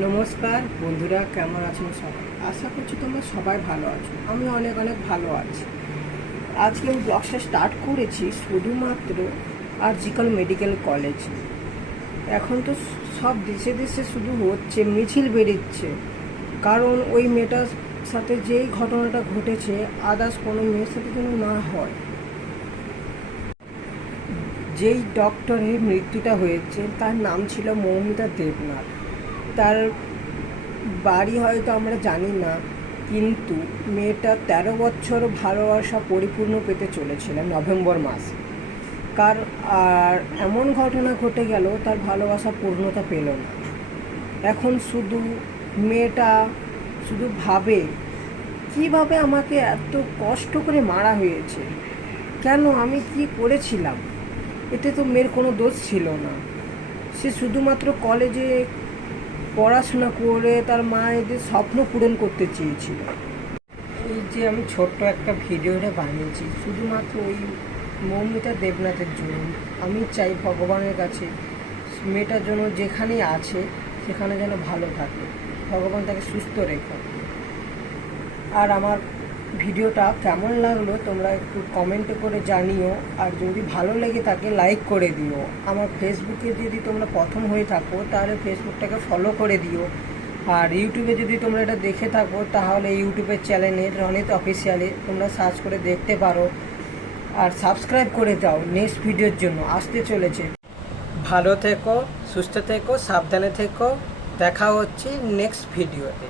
নমস্কার বন্ধুরা, কেমন আছেন সবাই? আশা করছি তোমরা সবাই ভালো আছো। আমি অনেক অনেক ভালো আছি। আজকে আমি ব্লগটা স্টার্ট করেছি শুধুমাত্র আরজিকর মেডিকেল কলেজ। এখন তো সব দেশে দেশে শুধু হচ্ছে, মিছিল বেরিয়েছে, কারণ ওই মেয়েটার সাথে যেই ঘটনাটা ঘটেছে আদার্স কোনো মেয়ের সাথে যেন না হয়। যেই ডক্টরের মৃত্যুটা হয়েছে তার নাম ছিল মৌমিতা দেবনাথ। তার বাড়ি হয়তো আমরা জানি না, কিন্তু মেয়েটা 13 বছর ভালোবাসা পরিপূর্ণ পেতে চলেছিল নভেম্বর মাসে। আর এমন ঘটনা ঘটে গেল, তার ভালোবাসা পূর্ণতা পেল না। এখন শুধু মেয়েটা শুধু ভাবে কিভাবে আমাকে এত কষ্ট করে মারা হয়েছে, কেন, আমি কি করেছিলাম? এতে তো মেয়ের কোনো দোষ ছিল না। সে শুধুমাত্র কলেজে পড়াশোনা করে তার মায়েদের স্বপ্ন পূরণ করতে চেয়েছিল। এই যে আমি ছোট্ট একটা ভিডিওটা বানিয়েছি শুধুমাত্র ওই মৌমিতা দেবনাথের জন্য। আমি চাই ভগবানের কাছে মেয়েটার জন্য যেখানেই আছে সেখানে যেন ভালো থাকে, ভগবান তাকে সুস্থ রেখো। আর আমার ভিডিওটা কেমন লাগলো তোমরা একটু কমেন্টে করে জানিও। আর যদি ভালো লেগে থাকে লাইক করে দিও। আমার ফেসবুকে যদি তোমরা প্রথম হয়ে থাকো তাহলে ফেসবুকটাকে ফলো করে দিও। আর ইউটিউবে যদি তোমরা এটা দেখে থাকো তাহলে ইউটিউবের চ্যানেলে রনিত অফিসিয়ালে তোমরা সার্চ করে দেখতে পারো। আর সাবস্ক্রাইব করে দাও, নেক্সট ভিডিওর জন্য আসতে চলেছে। ভালো থেকো, সুস্থ থেকো, সাবধানে থেকো। দেখা হচ্ছে নেক্সট ভিডিওতে।